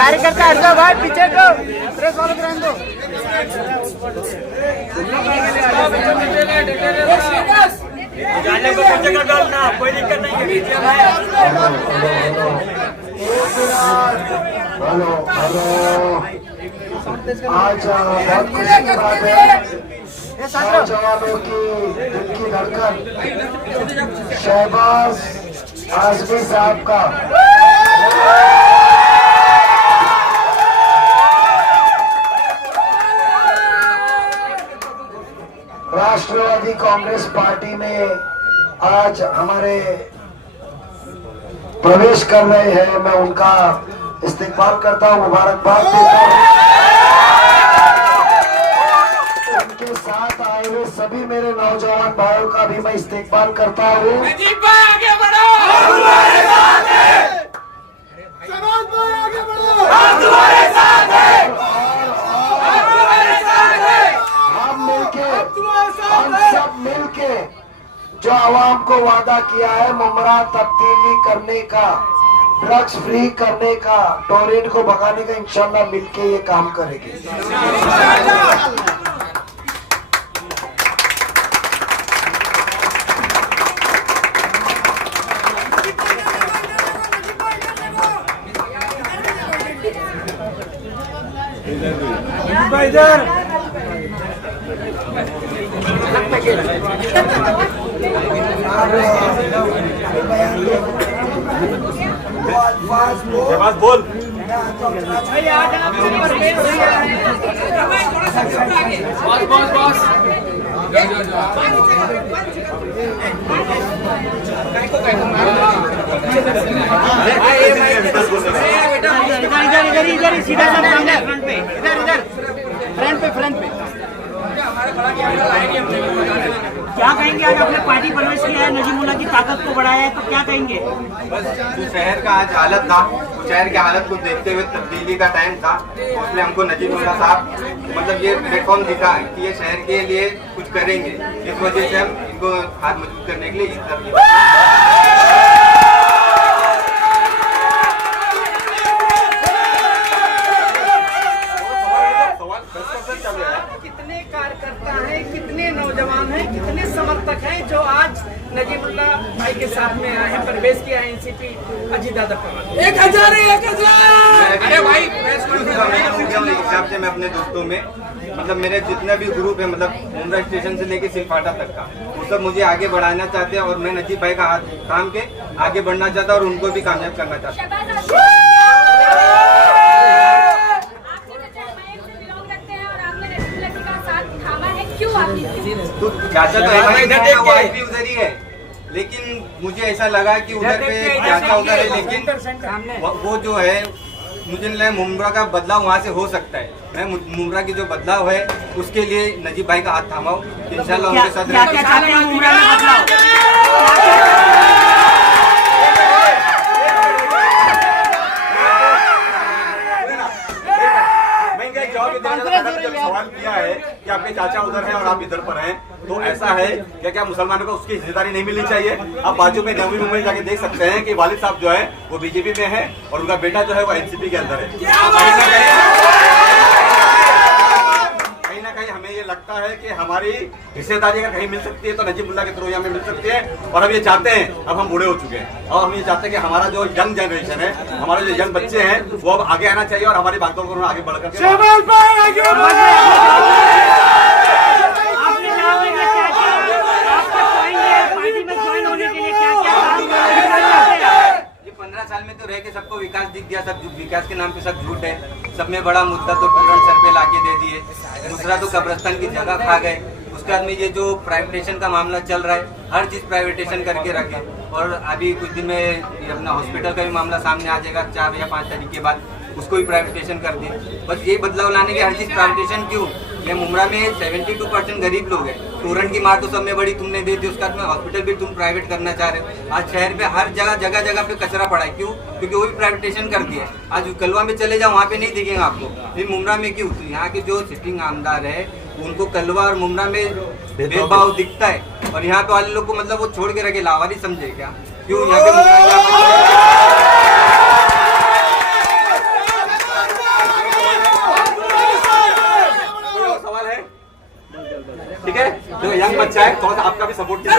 कार्यकर्ता हटो भाई, पीछे को प्रेस वालों को रहने दो। जाने को पीछे कर दो अपना, कोई दिक्कत नहीं है। हेलो हेलो, आज बहुत खुशी की बात है, नौजवानों की दिल की धड़कन शहबाज आजमी साहब का राष्ट्रवादी कांग्रेस पार्टी में आज हमारे प्रवेश कर रहे हैं। मैं उनका इस्तेकबाल करता हूं, मुबारकबाद देता हूं। उनके साथ आए हुए सभी मेरे नौजवान भाइयों का भी मैं इस्तेकबाल करता हूं। नजीब भाई आगे बढ़ो, हम तुम्हारे साथ हैं। शहबाज भाई आगे बढ़ो, हम तुम्हारे साथ हैं। हम तुम्हारे साथ हैं। हम सब मिलके जो आवाम को वादा किया है मुमरा तब्दीली करने का, ड्रग्स फ्री करने का, टोरेंट को भगाने का, इंशाल्लाह मिलके ये काम करेंगे। इधर बोल इधर सीधा सा फ्रंट पे, इधर फ्रंट पे क्या कहेंगे? आज अपने पार्टी प्रवेश किया है, नजीमुल्लाह की ताकत को बढ़ाया है, तो क्या कहेंगे? बस जो शहर का आज हालत था, शहर की हालत को देखते हुए तब्दीली का टाइम था, उसमें हमको नजीमुल्लाह साहब मतलब ये प्लेटफॉर्म दिखा कि ये शहर के लिए कुछ करेंगे। इस वजह से हम इनको हाथ मजबूत करने के लिए इस तब्दीली कितने कार्यकर्ता हैं, कितने नौजवान हैं, कितने समर्थक हैं जो आज नजीमुल्लाह भाई के साथ में आए हैं, प्रवेश किया है एनसीपी अजीत दादा पवार। 1000 अरे भाई हिसाब से मैं अपने दोस्तों में मतलब मेरे जितने भी ग्रुप है, मतलब मुंद्रा स्टेशन से लेके सिलफाटा तक का, वो सब मुझे आगे बढ़ाना चाहते हैं और मैं नजीब भाई का हाथ थाम के आगे बढ़ना चाहता और उनको भी कामयाब करना चाहता। तो चाचा तो वाइफ भी उधर ही है, लेकिन मुझे ऐसा लगा कि उधर पे चाचा उधर है, लेकिन वो जो है मुझे लगा मुमरा का बदलाव वहाँ से हो सकता है। मैं मुमरा की जो बदलाव है उसके लिए नजीब भाई का हाथ थामाऊं, इंशाल्लाह उनके साथ सवाल किया है कि आपके चाचा उधर हैं और आप इधर पर हैं, तो ऐसा है क्या मुसलमानों को उसकी हिस्सेदारी नहीं मिलनी चाहिए? आप बाजू में नवी मुंबई जाके देख सकते हैं कि वालिद साहब जो है वो बीजेपी में है और उनका बेटा जो है वो एनसीपी के अंदर है। कहीं ना कहीं हमें ये ये लगता है कि हमारी हिस्सेदारी अगर कहीं मिल सकती है तो नजीमुल्लाह के थ्रू यहाँ में मिल सकती है। और हम ये चाहते हैं, अब हम बूढ़े हो चुके हैं और हम ये चाहते हैं कि हमारा जो यंग जनरेशन है, हमारे जो यंग बच्चे हैं, वो अब आगे आना चाहिए और हमारी भागदौड़ को आगे बढ़ करके आपने जवाब में क्या क्या आपका पॉइंट है पार्टी में ज्वाइन होने के लिए क्या क्या काम करते हैं? ये 15 साल में तो रह के सबको विकास दिख गया, सब विकास के नाम पे सब झूठ है। सब में बड़ा मुद्दा तो तुरंत सर पे लाके दे दिए। दूसरा तो कब्रिस्तान की जगह खा गए। उसके बाद में ये जो प्राइवेटेशन का मामला चल रहा है, हर चीज़ प्राइवेटेशन करके रखे। और अभी कुछ दिन में ये अपना हॉस्पिटल का भी मामला सामने आ जाएगा 4 या 5 तारीख के बाद, उसको भी प्राइवेटेशन कर दिए। बस ये बदलाव लाने के हर चीज़ प्राइवेटेशन क्यों? ये मुमरा में 72% गरीब लोग हैं। तोरण की मार तो सब में बड़ी तुमने दे दी, उसके बाद में हॉस्पिटल भी तुम प्राइवेट करना चाह रहे हो। आज शहर पे हर जगह जगह पे कचरा पड़ा है, क्यों? क्योंकि वो भी प्राइवेटेशन कर दिया है। आज कलवा में चले जाओ, वहाँ पे नहीं दिखेगा आपको। फिर मुमरा में क्यों? तो यहाँ के जो सिटिंग आमदार है उनको कलवा और मुमरा में भेदभाव दिखता है, और यहाँ पे वाले लोग को मतलब वो छोड़ के रखे लावारी समझे क्या? क्यों यहाँ पे सवाल है? ठीक है, जो यंग बच्चा है थोड़ा सा आपका भी सपोर्ट कीजिए।